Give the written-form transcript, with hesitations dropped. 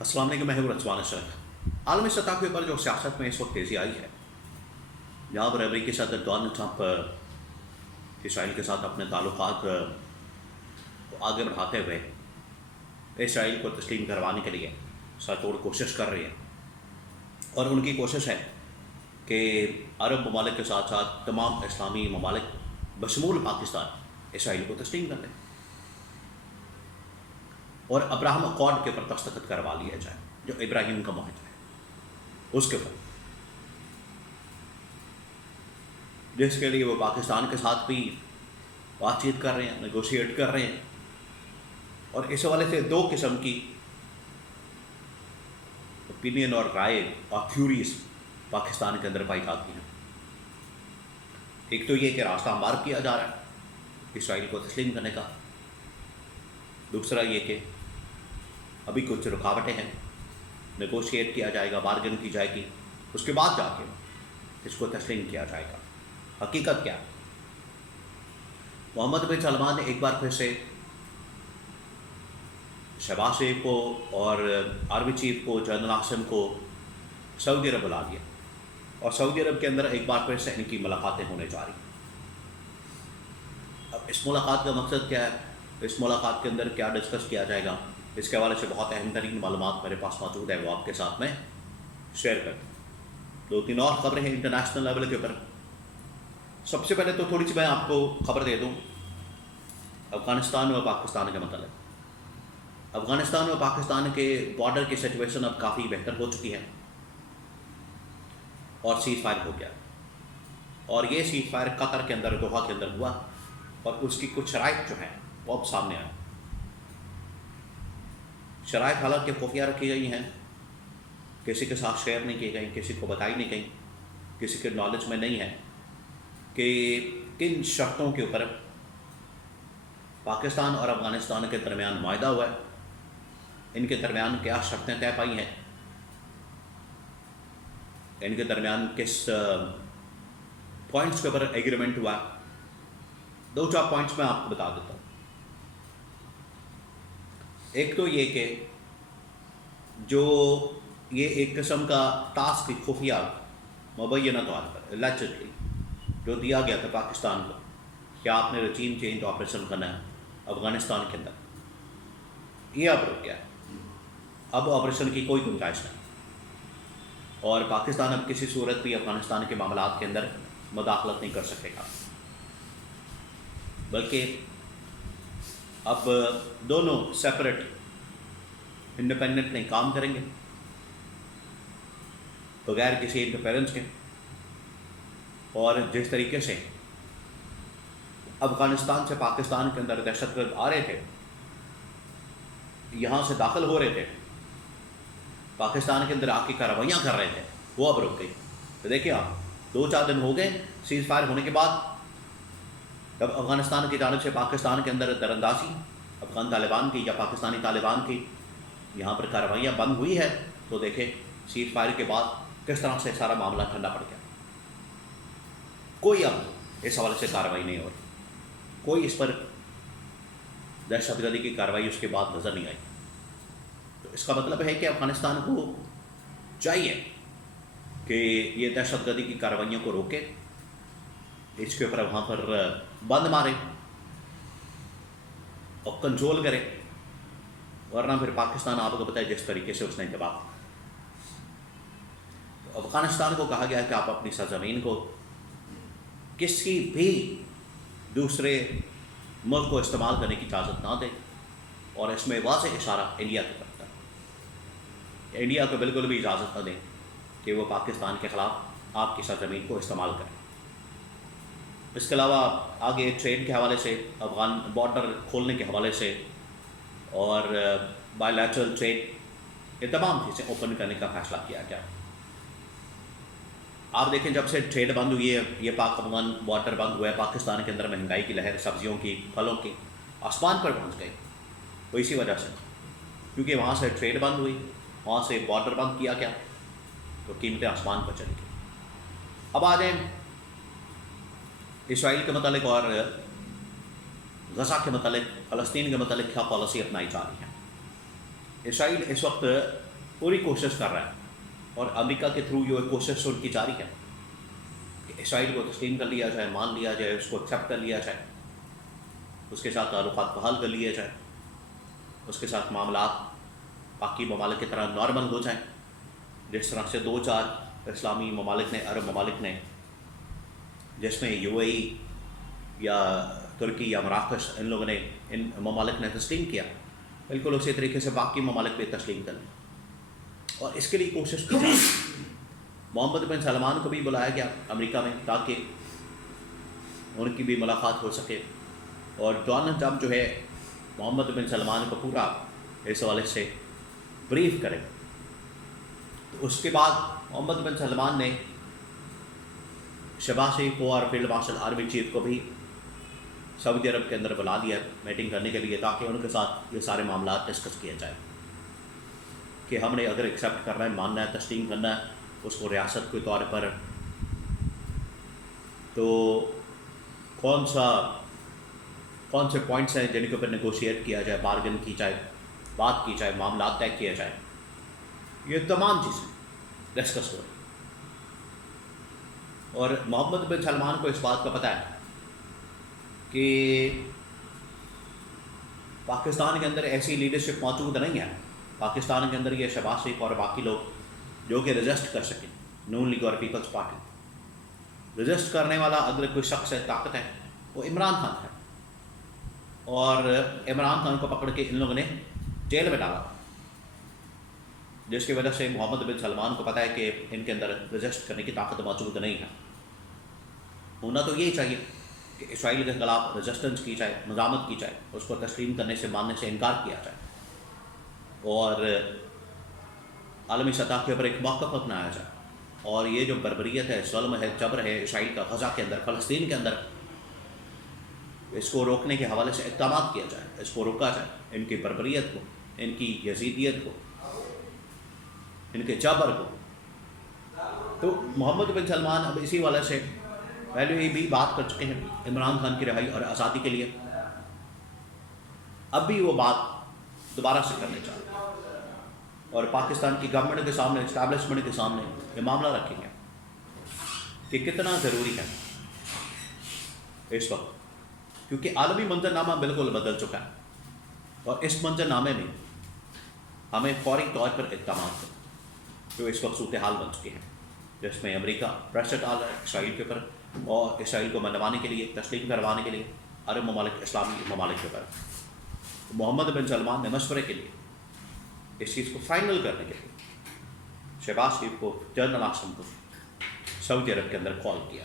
السلام علیکم، میں ہوں رضوان اشرف۔ عالمی سطح کے اوپر جو سیاست میں اس وقت تیزی آئی ہے، جہاں پر امریکی صدر ڈونلڈ ٹرمپ اسرائیل کے ساتھ اپنے تعلقات کو آگے بڑھاتے ہوئے اسرائیل کو تسلیم کروانے کے لیے سر توڑ کوشش کر رہی ہے، اور ان کی کوشش ہے کہ عرب ممالک کے ساتھ ساتھ تمام اسلامی ممالک بشمول پاکستان اسرائیل کو تسلیم کر لیں اور ابراہم اکارڈ کے اوپر دستخط کروا لیا جائے، جو ابراہیم کا معاہدہ ہے اس کے اوپر، جس کے لیے وہ پاکستان کے ساتھ بھی بات چیت کر رہے ہیں، نیگوشیٹ کر رہے ہیں۔ اور اس حوالے سے دو قسم کی اوپینین اور رائے اور تھیوریز پاکستان کے اندر پائی جاتی ہیں۔ ایک تو یہ کہ راستہ ہموار کیا جا رہا ہے اسرائیل کو تسلیم کرنے کا، دوسرا یہ کہ ابھی کچھ رکاوٹیں ہیں، نیگوشیٹ کیا جائے گا، بارگن کی جائے گی، اس کے بعد جا کے اس کو تسلیم کیا جائے گا۔ حقیقت کیا؟ محمد بن سلمان نے ایک بار پھر سے شہباز شریف کو اور آرمی چیف کو جنرل عاصم کو سعودی عرب بلا دیا، اور سعودی عرب کے اندر ایک بار پھر سے ان کی ملاقاتیں ہونے جا رہی ہیں۔ اب اس ملاقات کا مقصد کیا ہے، اس ملاقات کے اندر کیا ڈسکس کیا جائے گا، اس کے حوالے سے بہت اہم ترین معلومات میرے پاس موجود ہے، وہ آپ کے ساتھ میں شیئر کرتا ہوں۔ دو تین اور خبریں ہیں انٹرنیشنل لیول کے اوپر۔ سب سے پہلے تو تھوڑی سی میں آپ کو خبر دے دوں افغانستان اور پاکستان کے متعلق۔ افغانستان اور پاکستان کے بارڈر کی سچویشن اب کافی بہتر ہو چکی ہے، اور سیز فائر ہو گیا، اور یہ سیز فائر قطر کے اندر، دوحہ کے اندر ہوا، اور اس کی کچھ شرائط جو ہیں وہ اب سامنے آئے۔ شرائط حالانکہ خفیہ رکھی گئی ہیں، کسی کے ساتھ شیئر نہیں کی گئی، کسی کو بتائی نہیں گئی، کسی کے نالج میں نہیں ہے کہ کن شرطوں کے اوپر پاکستان اور افغانستان کے درمیان معاہدہ ہوا ہے، ان کے درمیان کیا شرطیں طے پائی ہیں، ان کے درمیان کس پوائنٹس کے اوپر ایگریمنٹ ہوا ہے۔ دو چار پوائنٹس میں آپ کو بتا دیتا ہوں۔ ایک تو یہ کہ جو یہ ایک قسم کا ٹاسک خفیہ مبینہ طور پر allegedly جو دیا گیا تھا پاکستان کو کہ آپ نے رجیم چینج آپریشن کرنا ہے افغانستان کے اندر، یہ اب رک گیا ہے۔ اب آپریشن کی کوئی گنجائش نہیں، اور پاکستان اب کسی صورت بھی افغانستان کے معاملات کے اندر مداخلت نہیں کر سکے گا، بلکہ اب دونوں سیپریٹ انڈیپینڈنٹلی کام کریں گے بغیر کسی انٹرفیرنس کے۔ اور جس طریقے سے افغانستان سے پاکستان کے اندر دہشت گرد آ رہے تھے، یہاں سے داخل ہو رہے تھے، پاکستان کے اندر آ کے کارروائیاں کر رہے تھے، وہ اب رک گئی۔ تو دیکھیں آپ، 2-4 دن ہو گئے سیز فائر ہونے کے بعد، جب افغانستان کی جانب سے پاکستان کے اندر دراندازی افغان طالبان کی یا پاکستانی طالبان کی یہاں پر کارروائیاں بند ہوئی ہے، تو دیکھیں سیز فائر کے بعد کس طرح سے سارا معاملہ ٹھنڈا پڑ گیا۔ کوئی اب اس حوالے سے کارروائی نہیں ہو رہی، کوئی اس پر دہشت گردی کی کارروائی اس کے بعد نظر نہیں آئی۔ تو اس کا مطلب ہے کہ افغانستان کو چاہیے کہ یہ دہشت گردی کی کارروائیوں کو روکے، اس کے اوپر وہاں پر بند مارے اور کنٹرول کرے، ورنہ پھر پاکستان آپ کو بتائے جس طریقے سے اس نے انتباہ کیا۔ تو افغانستان کو کہا گیا کہ آپ اپنی سرزمین کو کسی بھی دوسرے ملک کو استعمال کرنے کی اجازت نہ دیں، اور اس میں واضح اشارہ انڈیا کی طرف ہے۔ انڈیا کو بالکل بھی اجازت نہ دیں کہ وہ پاکستان کے خلاف آپ کی سرزمین کو استعمال کریں۔ اس کے علاوہ آگے ٹریڈ کے حوالے سے، افغان بارڈر کھولنے کے حوالے سے، اور بائی لیٹرل ٹریڈ، یہ تمام چیزیں اوپن کرنے کا فیصلہ کیا گیا۔ آپ دیکھیں جب سے ٹریڈ بند ہوئی ہے، یہ پاک افغان بارڈر بند ہوا ہے، پاکستان کے اندر مہنگائی کی لہر سبزیوں کی، پھلوں کی آسمان پر پہنچ گئی، تو اسی وجہ سے، کیونکہ وہاں سے ٹریڈ بند ہوئی، وہاں سے بارڈر بند کیا گیا، تو قیمتیں آسمان پر چلی گئی۔ اب آ جائیں اسرائیل کے متعلق اور غزہ کے متعلق، فلسطین کے متعلق کیا پالیسی اپنائی جا رہی ہے۔ اسرائیل اس وقت پوری کوشش کر رہا ہے، اور امریکہ کے تھرو یہ کوشش ان کی جاری ہے کہ اسرائیل کو تسلیم کر لیا جائے، مان لیا جائے، اس کو ایکسیپٹ کر لیا جائے، اس کے ساتھ تعلقات بحال کر لیے جائیں، اس کے ساتھ معاملات باقی ممالک کی طرح نارمل ہو جائیں، جس طرح سے 2-4 اسلامی ممالک نے، عرب ممالک نے، جس میں یو اے ای یا ترکی یا مراکش، ان لوگوں نے، ان ممالک نے تسلیم کیا، بالکل اسی طریقے سے باقی ممالک بھی تسلیم کر لیں، اور اس کے لیے کوشش کی جائے۔ محمد بن سلمان کو بھی بلایا گیا امریکہ میں تاکہ ان کی بھی ملاقات ہو سکے، اور ڈونلڈ ٹرمپ جو ہے محمد بن سلمان کو پورا اس حوالے سے بریف کرے۔ تو اس کے بعد محمد بن سلمان نے شہباز شریف کو اور فیلڈ مارشل آرمی چیف کو بھی سعودی عرب کے اندر بلا دیا میٹنگ کرنے کے لیے، تاکہ ان کے ساتھ یہ سارے معاملات ڈسکس کیے جائیں کہ ہم نے اگر ایکسیپٹ کرنا ہے، ماننا ہے، تسلیم کرنا ہے اس کو ریاست کے طور پر، تو کون سے پوائنٹس ہیں جن کے اوپر نیگوشیٹ کیا جائے، بارگن کی جائے، بات کی جائے، معاملات طے کیے جائیں، یہ تمام چیزیں ڈسکس ہو رہی۔ اور محمد بن سلمان کو اس بات کا پتہ ہے کہ پاکستان کے اندر ایسی لیڈرشپ موجود نہیں ہے، پاکستان کے اندر یہ شہباز شریف اور باقی لوگ جو کہ رجسٹ کر سکیں، نون لیگ اور پیپلز پارٹی رجسٹ کرنے والا اگر کوئی شخص ہے، طاقت ہے، وہ عمران خان ہے، اور عمران خان کو پکڑ کے ان لوگوں نے جیل میں ڈالا، جس کی وجہ سے محمد بن سلمان کو پتہ ہے کہ ان کے اندر رجسٹ کرنے کی طاقت موجود نہیں ہے۔ ہونا تو یہی چاہیے کہ اسرائیل کے خلاف رجسٹنس کی جائے، مزاحمت کی جائے، اس کو تسلیم کرنے سے، ماننے سے انکار کیا جائے، اور عالمی سطح کے اوپر ایک موقف اپنایا جائے، اور یہ جو بربریت ہے، ظلم ہے، جبر ہے اسرائیل کا غزہ کے اندر، فلسطین کے اندر، اس کو روکنے کے حوالے سے اقدامات کیا جائے، اس کو روکا جائے، ان کی بربریت کو، ان کی یزیدیت کو، ان کے جبر کو۔ تو محمد بن سلمان اب اسی والے سے پہلے ہی بھی بات کر چکے ہیں عمران خان کی رہائی اور آزادی کے لیے، اب بھی وہ بات دوبارہ سے کرنے چاہ رہے ہیں، اور پاکستان کی گورنمنٹ کے سامنے، اسٹیبلشمنٹ کے سامنے یہ معاملہ رکھیں گے کہ کتنا ضروری ہے اس وقت، کیونکہ عالمی منظرنامہ بالکل بدل چکا ہے، اور اس منظرنامے میں ہمیں فوری طور پر اقدامات کریں جو اس وقت صورتحال بن چکے ہیں، جس میں امریکہ پریشر ڈال رہا ہے اسرائیل کے اوپر، اور اسرائیل کو منوانے کے لیے، تسلیم کروانے کے لیے عرب ممالک، اسلامی ممالک کے اوپر۔ محمد بن سلمان نے مشورے کے لیے، اس چیز کو فائنل کرنے کے لیے شہباز شریف کو، جنرل عاصم کو سعودی عرب کے اندر کال کیا۔